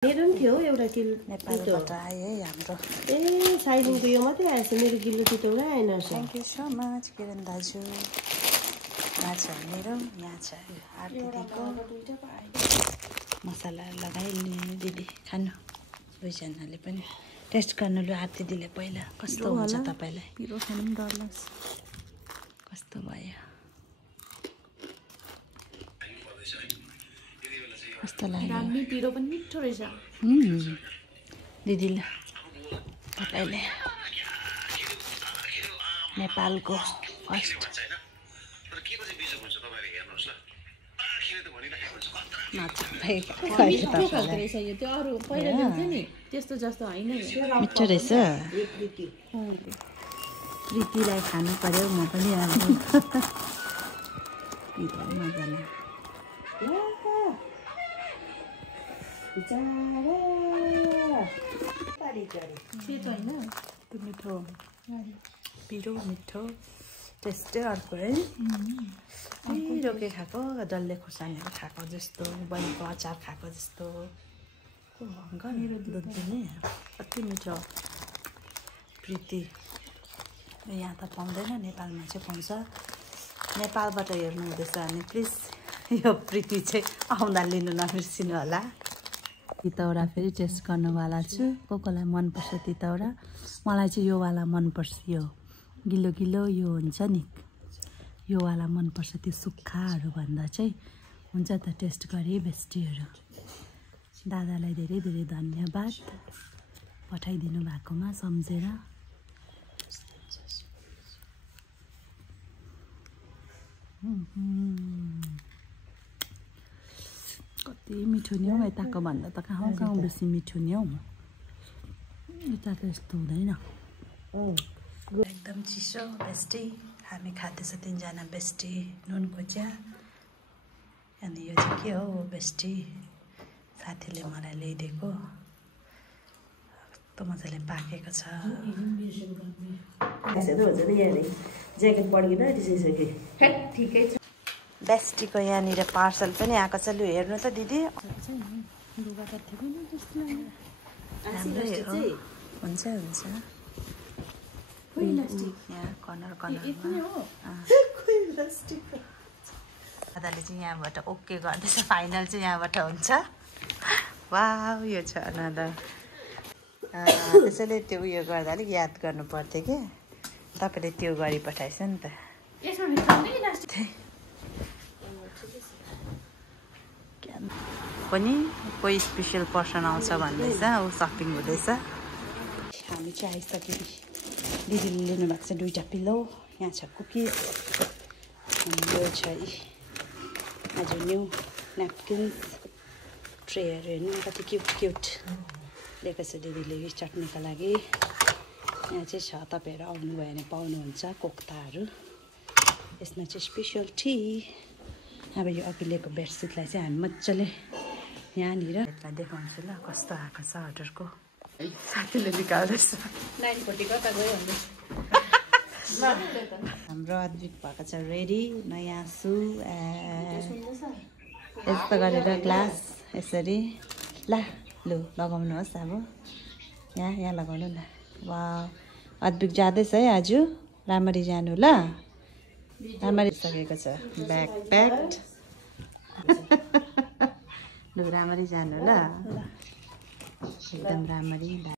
मेरो पनि थियो एउटा किलो नेपालबाट आयो है हाम्रो। ए साइलिङको यो मात्रै आएछ, मेरो किलो तितौरा आएन। थ्याङ्क यू सो मच किरण दाजु। यहाँ छ मेरो, यहाँ छ आरती दिदीको मसला लगाइलिने दिदी खानु दुईजनाले पनि टेस्ट गर्नु। लु आरती दिदीले पहिला कस्तो हुन्छ तपाईँलाई? पिरो खानु पनि डर लाग्छ। कस्तो भयो? कस्तो लाग्यो? दामी पिरो पनि मिठो रहेछ। दिदीले तपाईँले नेपालको फर्स्ट त्यो अरू पहिला दिन्थ्यो नि त्यस्तो जस्तो होइन। मिठो रहेछ। प्रीतिलाई खानु पर्यो म पनि अब। मजाले मिठो पिरो मिठो टेस्टै अर्को है। रोके खाएको डल्ले खुर्सानीहरू खाएको जस्तो, बहिनीको अचार खाएको जस्तो। दुध दिने कति मिठो। प्रीति यहाँ त पाउँदैन, नेपालमा चाहिँ पाउँछ। नेपालबाट हेर्नु हुँदैछ भने प्लिज यो प्रीति चाहिँ आउँदा लिनु नबिर्सिनु होला। तितौरा फेरि टेस्ट गर्नुवाला छु। कसलाई मनपर्छ तितौरा? मलाई चाहिँ योवाला मनपर्छ। यो गिलो गिलो यो हुन्छ नि, योवाला मनपर्छ। त्यो सुक्खाहरू भन्दा चाहिँ हुन्छ त टेस्ट गरे बेस्टीहरू। दादालाई धेरै धेरै धन्यवाद पठाइदिनु भएकोमा सम्झेर। कति मिठो नि हौ, यताको भन्दा त कहाँ कहाँ बेसी मिठो नि हौ। यता त यस्तो हुँदैन। एकदम चिसो बेस्टी। हामी खाँदैछ तिनजना बेस्टी नुनको चिया। अनि यो चाहिँ के हो बेस्टी? साथीले मलाई ल्याइदिएको। कस्तो मजाले पाकेको छ। ज्याकेट पड्किँदा ठिकै छ। बेस्टीको यहाँनिर पार्सल पनि आएको छ। लु हेर्नु त दिदी। राम्रै हो। हुन्छ हुन्छ। यहाँ कर्नर दादाले चाहिँ यहाँबाट ओके गर्दैछ। फाइनल चाहिँ यहाँबाट हुन्छ। वाह यो छ अनदर। त्यसैले त्यो उयो गर्दा अलिक याद गर्नु पर्थ्यो कि तपाईँले त्यो गरी पठाएछ नि त। पनि कोही स्पेसल पर्सन आउँछ भन्दैछ, ऊ सपिङ हुँदैछ। हामी चाहिँ आइसक्यो। दिदीले लिनु भएको छ 2टा पिलो। यहाँ छ कुकिज अनि यो छ आज न्यू न्यापकिन्स ट्रेहरू। हेर्नु कति क्युट क्युट लिएको छ दिदीले चट्नीको लागि। यहाँ चाहिँ छ, तपाईँहरू आउनुभयो भने पाउनुहुन्छ कोक्ताहरू। यसमा चाहिँ स्पेसल टी। अब यो अघि लिएको बेडसिटलाई चाहिँ हामी मजाले यहाँनिर देखाउँछु ल कस्तो आएको छ अर्डरको। साथीले निकाल्दैछ। 940 कता गयो हाम्रो अद्विक भएको छ रेडी। नयाँ सु यस्तो गरेर ग्लास यसरी। ल लु लगाउनुहोस्। अब यहाँ लगाउनु न। वा अद्विक जाँदैछ है आज। राम्ररी जानु ल। राम्ररी सकेको छ ब्याग प्याक्ड। लु राम्ररी जानु ल। एकदम राम्ररी।